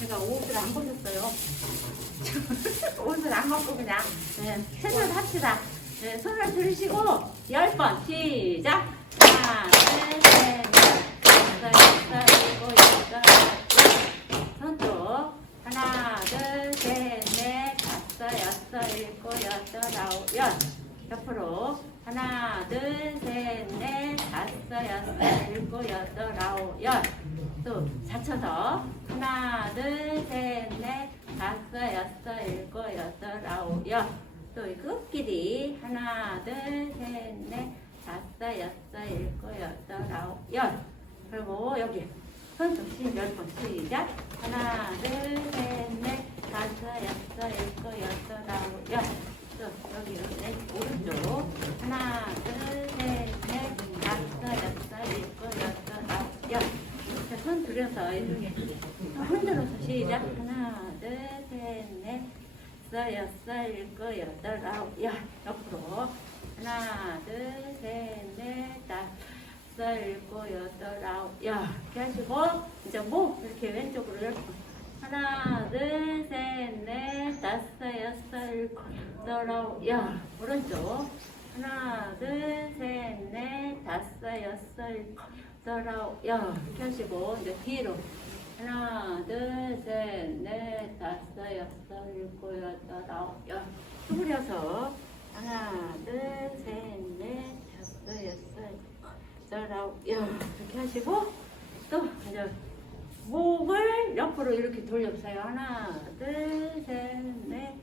제가 옷을 안 벗었어요. 옷을 안 벗고 그냥 세수를 합시다. 네, 손을 들으시고 10번 시작. 하나, 둘, 셋, 넷, 다섯, 여섯, 일곱, 여덟, 아홉, 손톱. 하나, 둘, 셋, 넷, 다섯, 여섯, 일곱, 여덟, 아홉, 열. 옆으로. 하나, 둘, 셋, 넷, 다섯, 여섯, 일곱, 여덟, 아홉, 열. 또 잡쳐서. 하나, 둘, 셋, 넷, 다섯, 여섯, 일곱, 여덟, 아홉, 열. 또 끝끼리. 하나, 둘, 셋, 넷, 다섯, 여섯, 일곱, 여덟, 아홉, 열. 그리고 여기 손톱 10번 시작. 하나, 둘, 셋, 넷, 다섯, 여섯, 일곱, 여덟, 아홉, 열. 또 여기 오른쪽. 하나, 둘, 셋, 넷, 다섯, 여섯, 일곱, 여덟, 아홉, 열. 자, 손 들여서 이렇게 흔들어서 시작. 하나, 둘, 셋, 넷, 다섯, 여섯, 일곱, 여덟, 아홉, 열. 옆으로. 하나, 둘, 셋, 넷, 다섯, 일곱, 여덟, 아홉, 열. 이렇게 하시고 이제 목 이렇게 왼쪽으로 10번. 하나, 둘, 셋, 넷, 다섯, 여섯, 일곱, 여덟, 아홉, 열. 오른쪽. 하나, 둘, 셋, 넷, 다섯, 여섯, 일곱, 여덟, 아홉, 열. 이렇게 하시고 이제 뒤로. 하나, 둘, 셋, 넷, 다섯, 여섯, 일곱, 여덟, 아홉, 열. 숨으려서. 하나, 둘, 셋, 넷, 다섯, 여섯, 여덟, 아홉, 열. 이렇게 하시고 또 이제 목을 옆으로 이렇게 돌려보세요. 하나, 둘, 셋, 넷,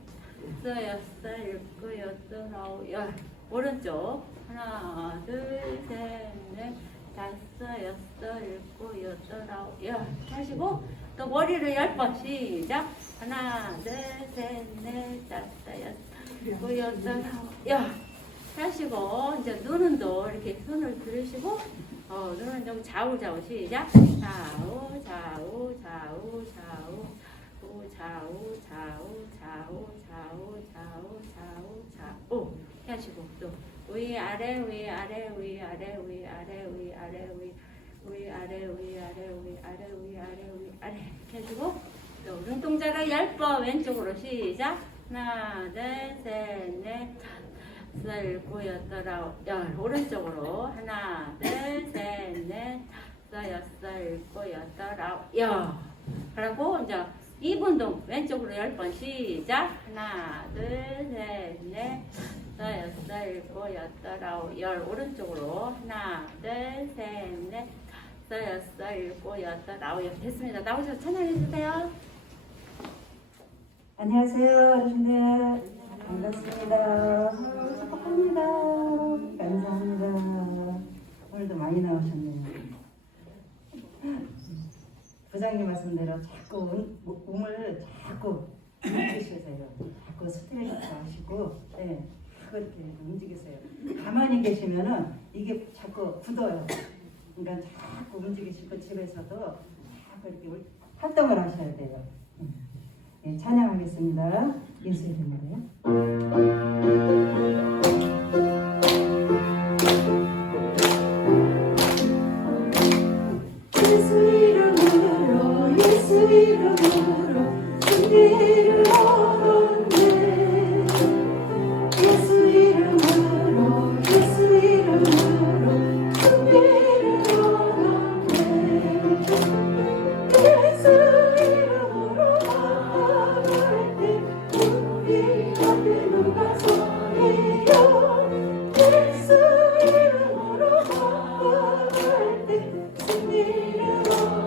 다섯, 여섯, 일곱, 여덟, 아홉, 열. 오른쪽. 하나, 둘, 셋, 넷, 다섯, 여섯, 일곱, 여덟, 아홉, 열. 이렇게 하시고 또 머리를 10번 시작. 하나, 둘, 셋, 넷, 다섯, 여섯, 일곱, 여덟, 아홉, 열. 하시고 이제 눈은 또 이렇게 손을 들으시고 눈은 좀 좌우좌우 시작. 좌우 좌우 좌우 좌우 좌우 좌우 좌우 좌우 좌우 좌우 좌우 하시고 또 위아래 위아래 위아래 위아래 위아래 위아래 위아래 위아래 위아래 위아래 이렇게 하시고 또 눈동자를 10번 왼쪽으로 시작. 하나 둘 셋 넷 다섯 일곱 여덟 아홉 열. 오른쪽으로. 하나 둘 셋 넷 다섯 여섯 일곱 여덟 아홉 열. 그리고 이제 2분동 왼쪽으로 10번 시작. 하나 둘 셋 넷 다섯 여섯 일곱 여덟 아홉 열. 오른쪽으로. 하나 둘 셋 넷 다섯 여섯 일곱 여덟 아홉 열. 됐습니다. 나오셔서 찬양해주세요. 안녕하세요, 어르신들. 반갑습니다. 축복합니다. 감사합니다. 오늘도 많이 나오셨네요. 부장님 말씀대로 자꾸 몸을 자꾸 움직이셔서요. 자꾸 스트레칭 하시고, 네, 자꾸 이렇게 움직이세요. 가만히 계시면은 이게 자꾸 굳어요. 그러니까 자꾸 움직이시고 집에서도 자꾸 이렇게 활동을 하셔야 돼요. 네, 찬양하겠습니다. 예수의 이름으로요. 예수 이름으로 예수 이름으로 승리를 얻었네. 예수 이름으로 예수 이름으로 승리를 얻었네. 예수 이름으로 나아갈 때 우리 앞에 누가 서리요. 예수 이름으로 나아갈 때 승리를 얻었네.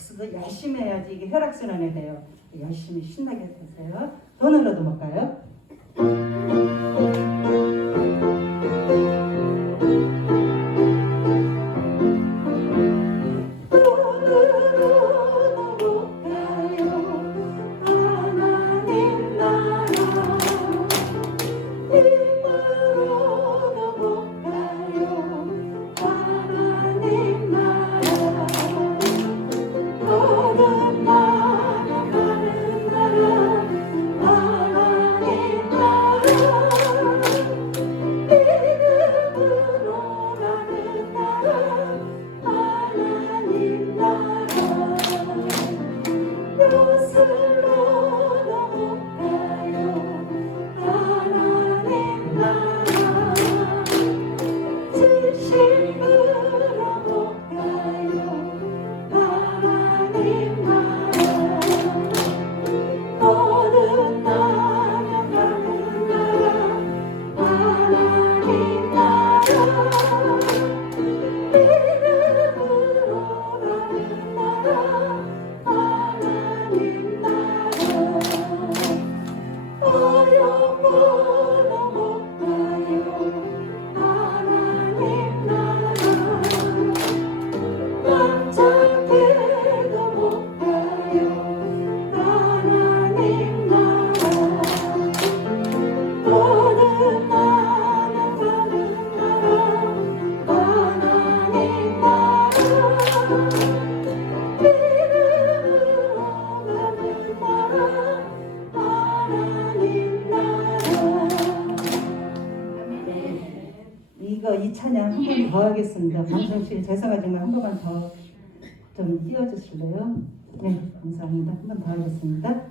박수도 열심히 해야지 이게 혈액순환이 돼요. 열심히 신나게 하세요. 돈으로도 못 가요. 이 찬양 한 번 더 하겠습니다. 방송실 죄송하지만 한 번만 더 좀 띄워주실래요? 네, 감사합니다. 한 번 더 하겠습니다.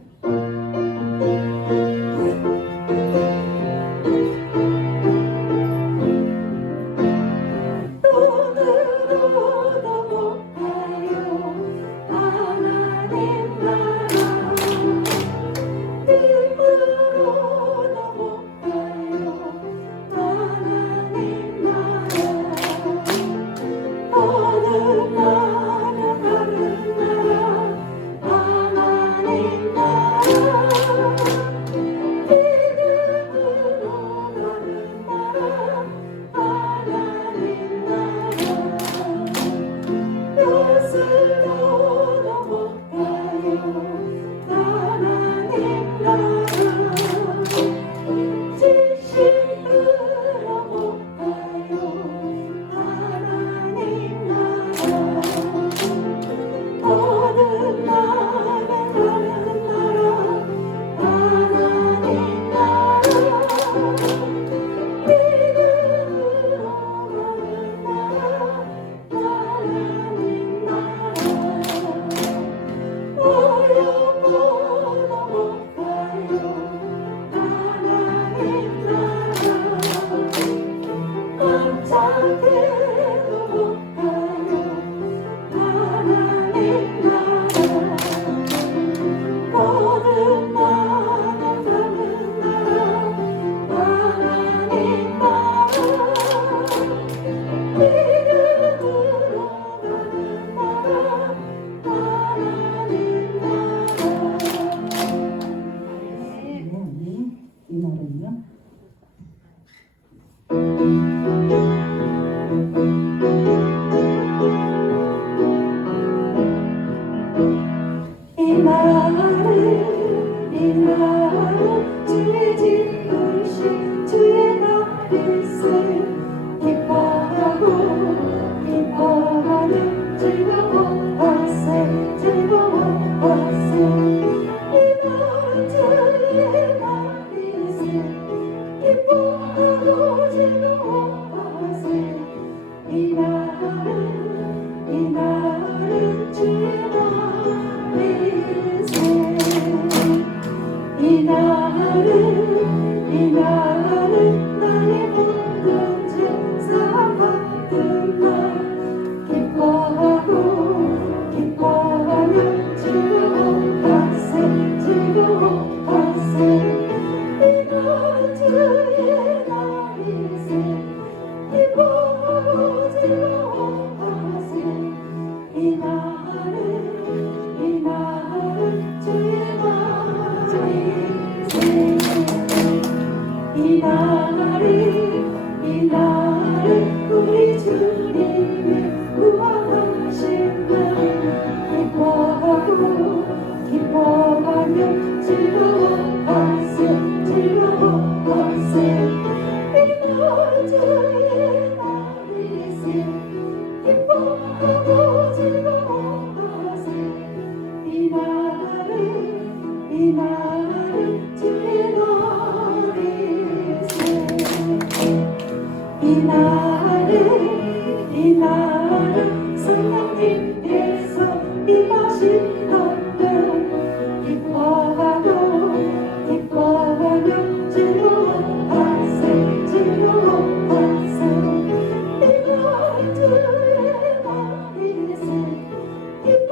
기뻐하며 즐거워하세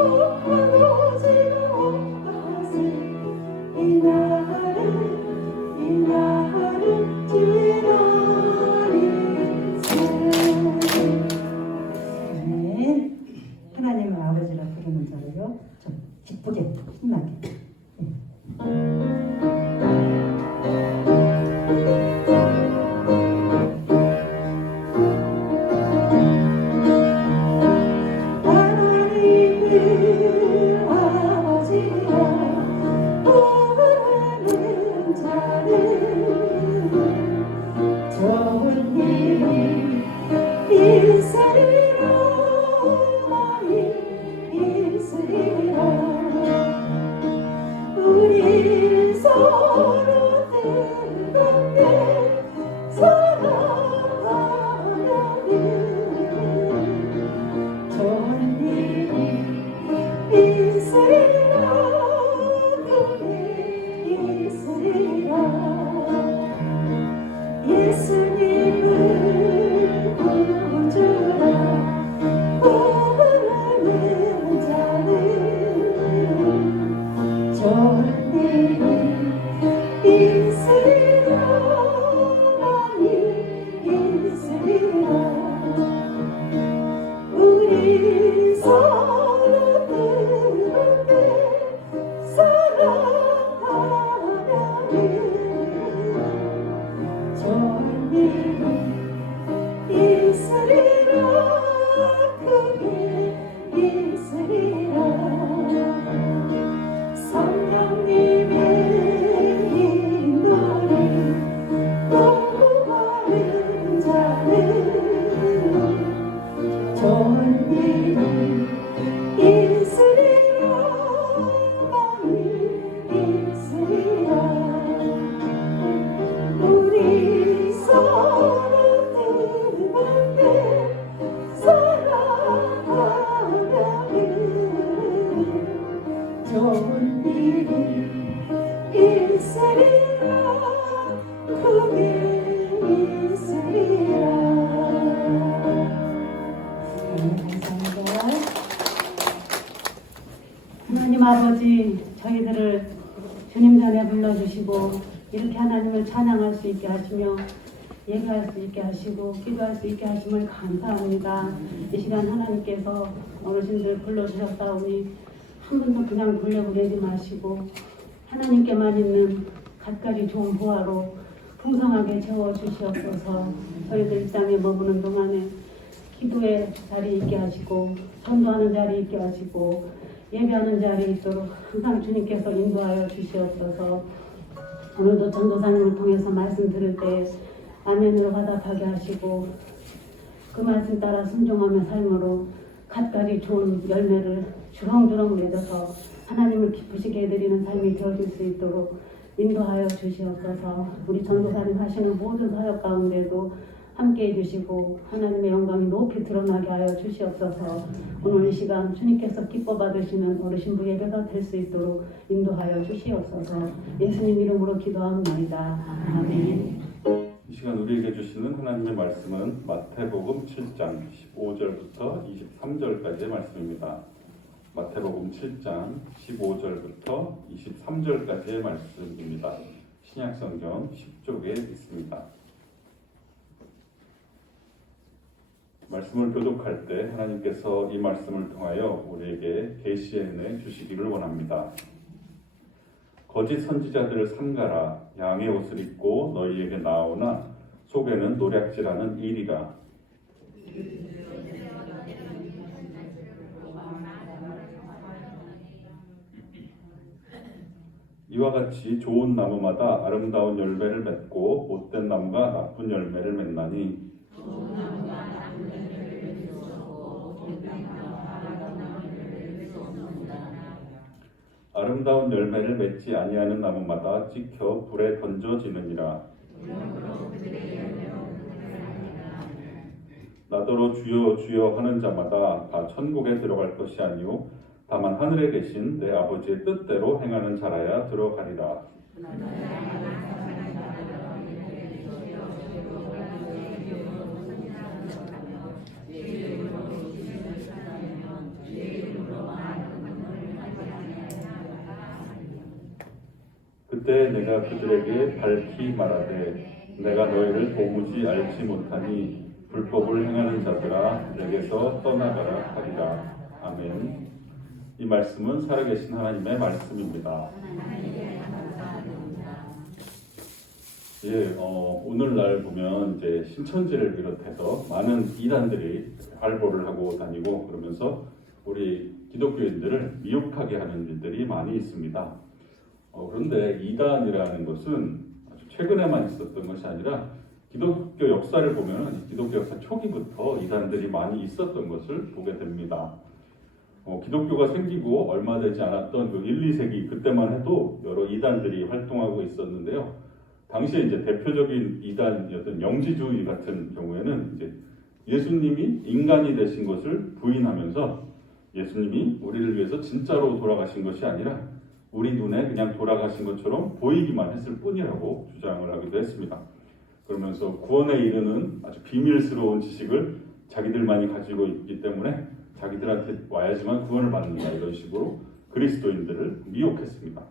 아버지가 원하세 이 나라를 주의 나리세. 네. 하나님을 아버지라 부르는 자를요. 좀 기쁘게 신나게. 하나님을 아버지라 부르는 자는 좋은 일이 있으리라 있으리라. 우리 서로 뜨겁게 사랑하면은 좋은 일이 있으리라. 그게 있으리라. 예수님을 구주라 부르는 자는 좋은 일이 있으리라. 많이 있으리라. 우리 서로 뜨겁게 사랑하면은 좋은 일이 있으리라. 그게 있으리라. 성령님의 인도를 공부하는 자는 좋은 일이 있으리라. 많이 있으리라. 우리 서로 뜨겁게 사랑하면은 좋은 일이 있으리라. 그게 있으리라. 감사합니다. 하나님 아버지, 저희들을 주님 전에 불러주시고 이렇게 하나님을 찬양할 수 있게 하시며 예배할 수 있게 하시고 기도할 수 있게 하심을 감사합니다. 이 시간 하나님께서 어르신들 불러주셨다오니 한 분도 그냥 돌려보내지 마시고 하나님께만 있는 갖가지 좋은 보화로 풍성하게 채워주시옵소서. 저희들 이 땅에 머무는 동안에 기도의 자리 있게 하시고 전도하는 자리 있게 하시고 예배하는 자리 있도록 항상 주님께서 인도하여 주시옵소서. 오늘도 전도사님을 통해서 말씀 들을 때 아멘으로 화답하게 하시고 그 말씀 따라 순종하며 삶으로 갖가지 좋은 열매를 주렁주렁 맺어서 하나님을 기쁘시게 해드리는 삶이 되어질 수 있도록 인도하여 주시옵소서. 우리 전도사님 하시는 모든 사역 가운데도 함께해 주시고 하나님의 영광이 높이 드러나게 하여 주시옵소서. 오늘 이 시간 주님께서 기뻐 받으시는 어르신부 예배가 될 수 있도록 인도하여 주시옵소서. 예수님 이름으로 기도합니다. 아멘. 이 시간 우리에게 주시는 하나님의 말씀은 마태복음 7장 15절부터 23절까지의 말씀입니다. 마태복음 7장 15절부터 23절까지의 말씀입니다. 신약성경 10쪽에 있습니다. 말씀을 교독할 때 하나님께서 이 말씀을 통하여 우리에게 계시해 주시기를 원합니다. 거짓 선지자들을 삼가라. 양의 옷을 입고 너희에게 나오나 속에는 노략질하는 이리라. 이와 같이 좋은 나무마다 아름다운 열매를 맺고 못된 나무가 나쁜 열매를 맺나니 아름다운 열매를 맺지 아니하는 나무마다 찍혀 불에 던져지느니라. 나더러 주여 주여 하는 자마다 다 천국에 들어갈 것이 아니요 다만 하늘에 계신 내 아버지의 뜻대로 행하는 자라야 들어가리라. 그때 내가 그들에게 밝히 말하되 내가 너희를 도무지 알지 못하니 불법을 행하는 자들아 내게서 떠나가라 하리라. 아멘. 이 말씀은 살아계신 하나님의 말씀입니다. 예, 오늘날 보면 이제 신천지를 비롯해서 많은 이단들이 활보를 하고 다니고 그러면서 우리 기독교인들을 미혹하게 하는 일들이 많이 있습니다. 그런데 이단이라는 것은 아주 최근에만 있었던 것이 아니라 기독교 역사를 보면 기독교 역사 초기부터 이단들이 많이 있었던 것을 보게 됩니다. 기독교가 생기고 얼마 되지 않았던 그 1, 2세기 그때만 해도 여러 이단들이 활동하고 있었는데요. 당시에 이제 대표적인 이단이었던 영지주의 같은 경우에는 이제 예수님이 인간이 되신 것을 부인하면서 예수님이 우리를 위해서 진짜로 돌아가신 것이 아니라 우리 눈에 그냥 돌아가신 것처럼 보이기만 했을 뿐이라고 주장을 하기도 했습니다. 그러면서 구원에 이르는 아주 비밀스러운 지식을 자기들만이 가지고 있기 때문에 자기들한테 와야지만 구원을 받는다 이런 식으로 그리스도인들을 미혹했습니다.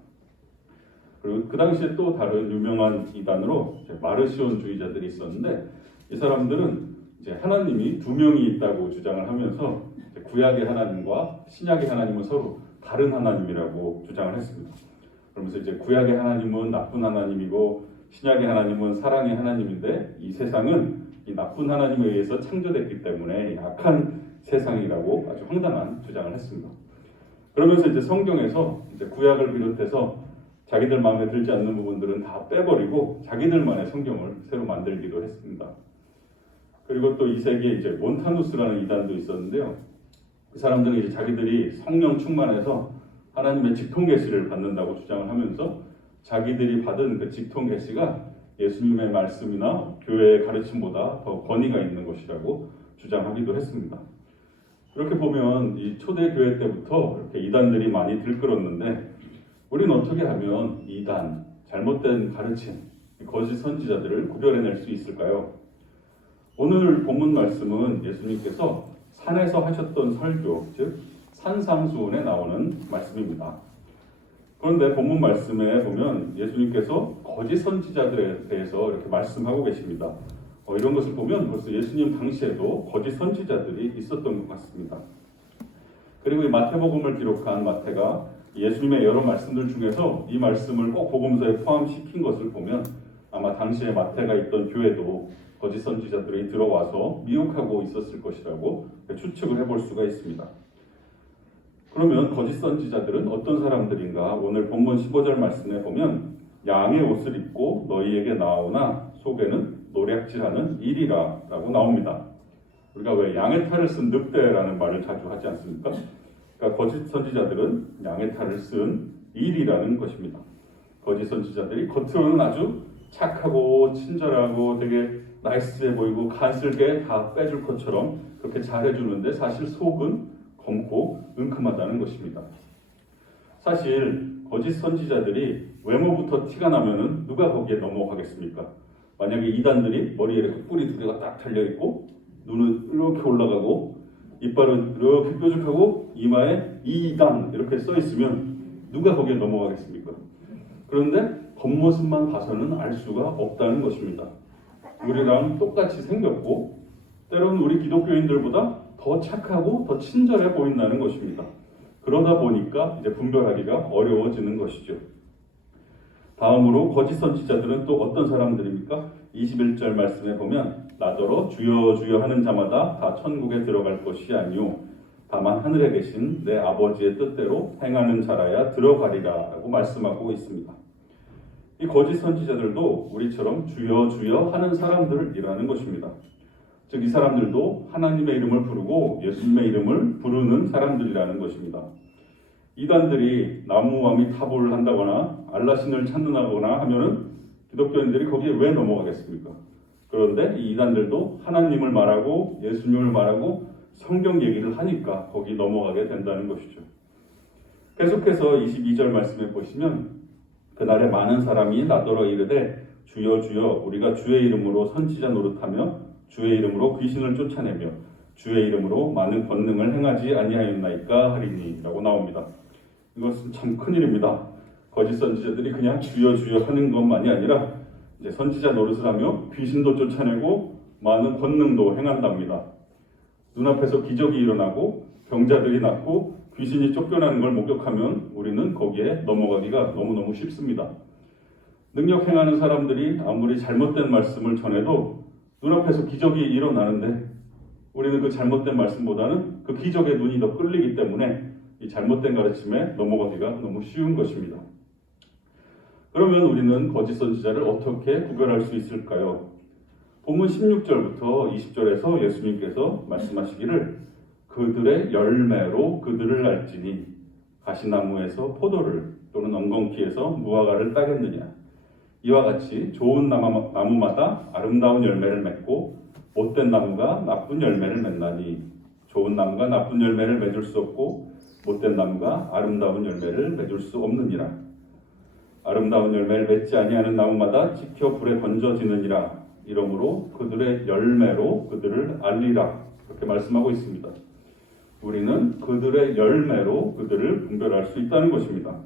그리고 그 당시에 또 다른 유명한 이단으로 마르시온주의자들이 있었는데 이 사람들은 이제 하나님이 두 명이 있다고 주장을 하면서 구약의 하나님과 신약의 하나님은 서로 다른 하나님이라고 주장을 했습니다. 그러면서 이제 구약의 하나님은 나쁜 하나님이고 신약의 하나님은 사랑의 하나님인데 이 세상은 이 나쁜 하나님에 의해서 창조됐기 때문에 악한 세상이라고 아주 황당한 주장을 했습니다. 그러면서 이제 성경에서 이제 구약을 비롯해서 자기들 마음에 들지 않는 부분들은 다 빼버리고 자기들만의 성경을 새로 만들기도 했습니다. 그리고 또 이 세기에 이제 몬타누스라는 이단도 있었는데요. 그 사람들은 이제 자기들이 성령 충만해서 하나님의 직통 계시를 받는다고 주장을 하면서 자기들이 받은 그 직통 계시가 예수님의 말씀이나 교회의 가르침보다 더 권위가 있는 것이라고 주장하기도 했습니다. 이렇게 보면 이 초대 교회 때부터 이렇게 이단들이 많이 들끓었는데 우리는 어떻게 하면 이단, 잘못된 가르침, 거짓 선지자들을 구별해낼 수 있을까요? 오늘 본문 말씀은 예수님께서 산에서 하셨던 설교, 즉 산상수훈에 나오는 말씀입니다. 그런데 본문 말씀에 보면 예수님께서 거짓 선지자들에 대해서 이렇게 말씀하고 계십니다. 이런 것을 보면 벌써 예수님 당시에도 거짓 선지자들이 있었던 것 같습니다. 그리고 이 마태복음을 기록한 마태가 예수님의 여러 말씀들 중에서 이 말씀을 꼭 복음서에 포함시킨 것을 보면 아마 당시에 마태가 있던 교회도 거짓 선지자들이 들어와서 미혹하고 있었을 것이라고 추측을 해볼 수가 있습니다. 그러면 거짓 선지자들은 어떤 사람들인가? 오늘 본문 15절 말씀에 보면 양의 옷을 입고 너희에게 나오나 속에는 노략질하는 일이라 라고 나옵니다. 우리가 왜 양의 탈을 쓴 늑대라는 말을 자주 하지 않습니까? 그러니까 거짓 선지자들은 양의 탈을 쓴 일이라는 것입니다. 거짓 선지자들이 겉으로는 아주 착하고 친절하고 되게 나이스해 보이고 간슬게 다 빼줄 것처럼 그렇게 잘해주는데 사실 속은 검고 은큼하다는 것입니다. 사실 거짓 선지자들이 외모부터 티가 나면은 누가 거기에 넘어가겠습니까? 만약에 이단들이 머리에 이렇게 뿔이 두 개가 딱 달려있고 눈은 이렇게 올라가고 이빨은 이렇게 뾰족하고 이마에 이단 이렇게 써있으면 누가 거기에 넘어가겠습니까? 그런데 겉모습만 봐서는 알 수가 없다는 것입니다. 우리랑 똑같이 생겼고 때로는 우리 기독교인들보다 더 착하고 더 친절해 보인다는 것입니다. 그러다 보니까 이제 분별하기가 어려워지는 것이죠. 다음으로 거짓 선지자들은 또 어떤 사람들입니까? 21절 말씀에 보면 나더러 주여 주여 하는 자마다 다 천국에 들어갈 것이 아니요 다만 하늘에 계신 내 아버지의 뜻대로 행하는 자라야 들어가리라 라고 말씀하고 있습니다. 이 거짓 선지자들도 우리처럼 주여 주여 하는 사람들이라는 것입니다. 즉 이 사람들도 하나님의 이름을 부르고 예수님의 이름을 부르는 사람들이라는 것입니다. 이단들이 나무와미 타보를 한다거나 알라신을 찾는다거나 하면은 기독교인들이 거기에 왜 넘어가겠습니까? 그런데 이 이단들도 하나님을 말하고 예수님을 말하고 성경 얘기를 하니까 거기 넘어가게 된다는 것이죠. 계속해서 22절 말씀에 보시면 그날에 많은 사람이 나더러 이르되 주여 주여 우리가 주의 이름으로 선지자 노릇하며 주의 이름으로 귀신을 쫓아내며 주의 이름으로 많은 권능을 행하지 아니하였나이까 하리니 라고 나옵니다. 이것은 참 큰일입니다. 거짓 선지자들이 그냥 주여 주여 하는 것만이 아니라 이제 선지자 노릇을 하며 귀신도 쫓아내고 많은 권능도 행한답니다. 눈앞에서 기적이 일어나고 병자들이 낫고 귀신이 쫓겨나는 걸 목격하면 우리는 거기에 넘어가기가 너무너무 쉽습니다. 능력 행하는 사람들이 아무리 잘못된 말씀을 전해도 눈앞에서 기적이 일어나는데 우리는 그 잘못된 말씀보다는 그 기적에 눈이 더 끌리기 때문에 이 잘못된 가르침에 넘어가기가 너무 쉬운 것입니다. 그러면 우리는 거짓 선지자를 어떻게 구별할 수 있을까요? 본문 16절부터 20절에서 예수님께서 말씀하시기를 그들의 열매로 그들을 알지니 가시나무에서 포도를 또는 엉겅퀴에서 무화과를 따겠느냐. 이와 같이 좋은 나무마다 아름다운 열매를 맺고 못된 나무가 나쁜 열매를 맺나니 좋은 나무가 나쁜 열매를 맺을 수 없고 못된 나무가 아름다운 열매를 맺을 수 없느니라. 아름다운 열매를 맺지 아니하는 나무마다 지켜 불에 던져지느니라. 이러므로 그들의 열매로 그들을 알리라. 그렇게 말씀하고 있습니다. 우리는 그들의 열매로 그들을 분별할 수 있다는 것입니다.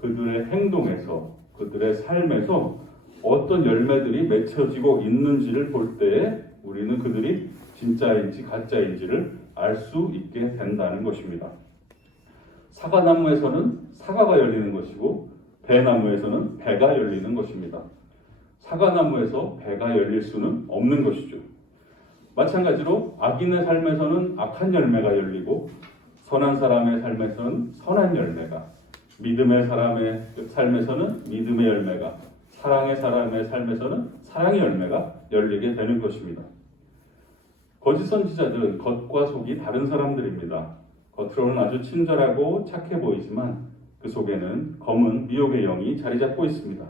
그들의 행동에서 그들의 삶에서 어떤 열매들이 맺혀지고 있는지를 볼 때에 우리는 그들이 진짜인지 가짜인지를 알 수 있게 된다는 것입니다. 사과나무에서는 사과가 열리는 것이고 배나무에서는 배가 열리는 것입니다. 사과나무에서 배가 열릴 수는 없는 것이죠. 마찬가지로 악인의 삶에서는 악한 열매가 열리고 선한 사람의 삶에서는 선한 열매가, 믿음의 사람의 삶에서는 믿음의 열매가, 사랑의 사람의 삶에서는 사랑의 열매가 열리게 되는 것입니다. 거짓 선지자들은 겉과 속이 다른 사람들입니다. 겉으로는 아주 친절하고 착해 보이지만 그 속에는 검은 미혹의 영이 자리 잡고 있습니다.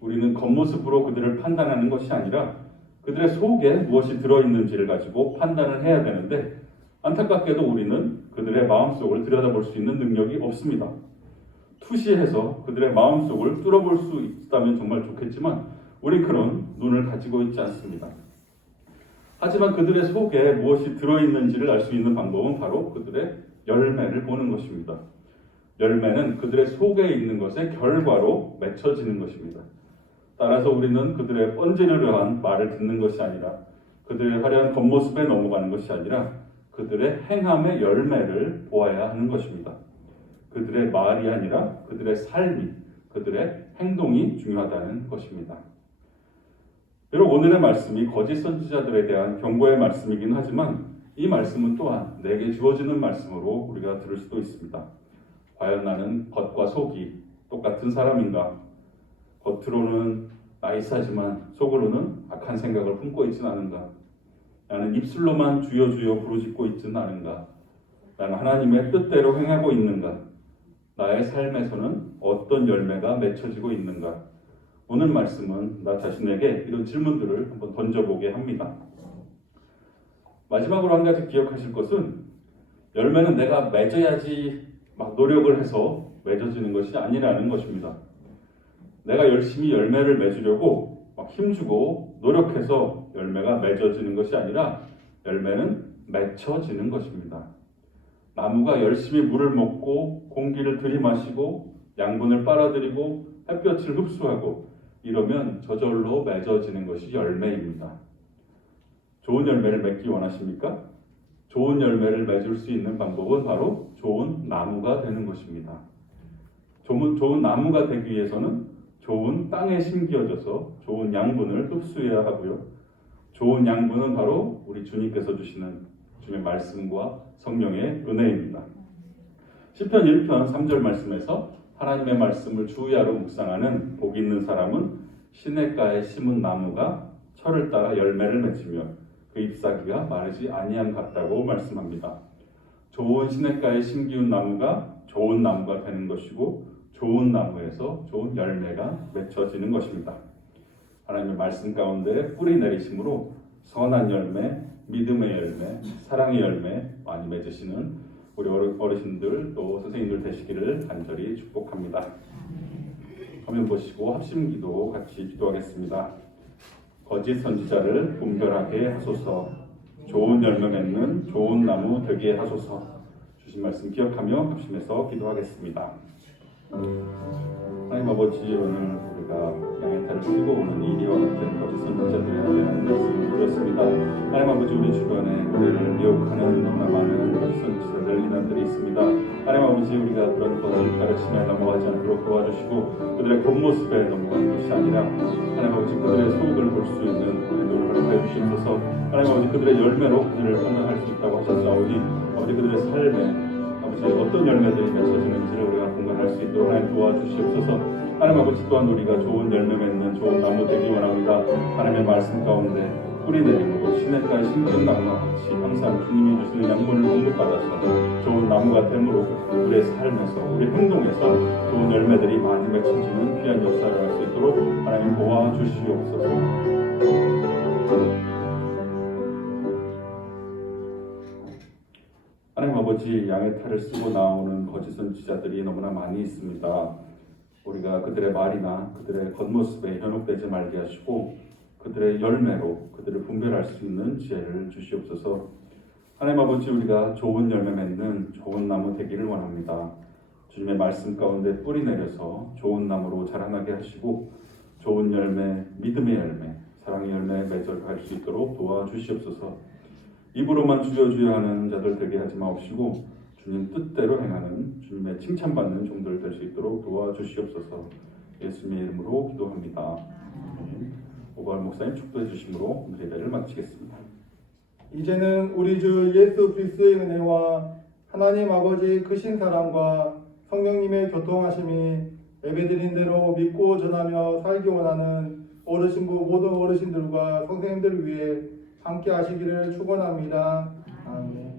우리는 겉모습으로 그들을 판단하는 것이 아니라 그들의 속에 무엇이 들어있는지를 가지고 판단을 해야 되는데 안타깝게도 우리는 그들의 마음속을 들여다볼 수 있는 능력이 없습니다. 투시해서 그들의 마음속을 뚫어볼 수 있다면 정말 좋겠지만 우리 그런 눈을 가지고 있지 않습니다. 하지만 그들의 속에 무엇이 들어있는지를 알 수 있는 방법은 바로 그들의 열매를 보는 것입니다. 열매는 그들의 속에 있는 것의 결과로 맺혀지는 것입니다. 따라서 우리는 그들의 번지르르한 말을 듣는 것이 아니라 그들의 화려한 겉모습에 넘어가는 것이 아니라 그들의 행함의 열매를 보아야 하는 것입니다. 그들의 말이 아니라 그들의 삶이, 그들의 행동이 중요하다는 것입니다. 비록 오늘의 말씀이 거짓 선지자들에 대한 경고의 말씀이긴 하지만 이 말씀은 또한 내게 주어지는 말씀으로 우리가 들을 수도 있습니다. 과연 나는 겉과 속이 똑같은 사람인가? 겉으로는 나이스하지만 속으로는 악한 생각을 품고 있지는 않은가? 나는 입술로만 주여 주여 부르짖고 있지는 않은가? 나는 하나님의 뜻대로 행하고 있는가? 나의 삶에서는 어떤 열매가 맺혀지고 있는가? 오늘 말씀은 나 자신에게 이런 질문들을 한번 던져보게 합니다. 마지막으로 한 가지 기억하실 것은 열매는 내가 맺어야지 막 노력을 해서 맺어지는 것이 아니라는 것입니다. 내가 열심히 열매를 맺으려고 막 힘주고 노력해서 열매가 맺어지는 것이 아니라 열매는 맺혀지는 것입니다. 나무가 열심히 물을 먹고 공기를 들이마시고 양분을 빨아들이고 햇볕을 흡수하고 이러면 저절로 맺어지는 것이 열매입니다. 좋은 열매를 맺기 원하십니까? 좋은 열매를 맺을 수 있는 방법은 바로 좋은 나무가 되는 것입니다. 좋은 나무가 되기 위해서는 좋은 땅에 심겨져서 좋은 양분을 흡수해야 하고요. 좋은 양분은 바로 우리 주님께서 주시는 주님의 말씀과 성령의 은혜입니다. 시편 1편 3절 말씀에서 하나님의 말씀을 주야로 묵상하는 복 있는 사람은 시냇가에 심은 나무가 철을 따라 열매를 맺으며 그 잎사귀가 마르지 아니함 같다고 말씀합니다. 좋은 시냇가에 심기운 나무가 좋은 나무가 되는 것이고 좋은 나무에서 좋은 열매가 맺혀지는 것입니다. 하나님의 말씀 가운데 뿌리 내리심으로 선한 열매, 믿음의 열매, 사랑의 열매 많이 맺으시는 우리 어르신들 또 선생님들 되시기를 간절히 축복합니다. 화면 보시고 합심기도 같이 기도하겠습니다. 거짓 선지자를 분별하게 하소서. 좋은 열매 맺는 좋은 나무 되게 하소서. 주신 말씀 기억하며 합심해서 기도하겠습니다. 하나님 아버지, 오늘 우리가 양의 탈을 쓰고 오는 이리와 같은 거짓 선지자들에 대한 말씀을 드렸습니다. 하나님 아버지, 우리 주변에 우리를 미혹하는 너무나 많은 거짓 선지자들, 인원들이 있습니다. 하나님 아버지, 우리가 그런 거짓 가르침에 넘어가지 않도록 도와주시고 그들의 겉모습에 넘어가는 것이 아니라 하나님 아버지, 그들의 속을 볼 수 있는 눈을 허락하여 주시옵소서. 하나님 아버지, 그들의 열매로 그들을 판단할 수 있다고 하셨사오니 아버지, 그들의 삶에 아버지 어떤 열매들이 맺혀지는지를 우리가 분간할 수 있도록 하나님 도와주시옵소서. 하나님 아버지, 또한 우리가 좋은 열매 맺는 좋은 나무 되기 원합니다. 하나님의 말씀 가운데 뿌리 내림으로 시냇가에 심긴 나무와 같이 항상 주님이 주시는 양분을 공급받아서 좋은 나무가 됨으로 우리의 삶에서 우리 행동에서 좋은 열매들이 많이 맺혀지는 귀한 역사를 할 수 있도록 하나님 도와주시옵소서. 하나님 아버지, 양의 탈을 쓰고 나오는 거짓 선지자들이 너무나 많이 있습니다. 우리가 그들의 말이나 그들의 겉모습에 현혹되지 말게 하시고 그들의 열매로 그들을 분별할 수 있는 지혜를 주시옵소서. 하나님 아버지, 우리가 좋은 열매 맺는 좋은 나무 되기를 원합니다. 주님의 말씀 가운데 뿌리 내려서 좋은 나무로 자라나게 하시고 좋은 열매, 믿음의 열매, 사랑의 열매 맺어갈 수 있도록 도와주시옵소서. 입으로만 주여 주여 하는 자들 되게 하지 마옵시고 주님 뜻대로 행하는 주님의 칭찬받는 종들 될 수 있도록 도와주시옵소서. 예수님의 이름으로 기도합니다. 오발 목사님 축도해 주심으로 오늘 예배를 마치겠습니다. 이제는 우리 주 예수 그리스도의 은혜와 하나님 아버지 크신 사랑과 성령님의 교통하심이 예배드린 대로 믿고 전하며 살기 원하는 어르신부 모든 어르신들과 선생님들을 위해 함께 하시기를 축원합니다. 아멘.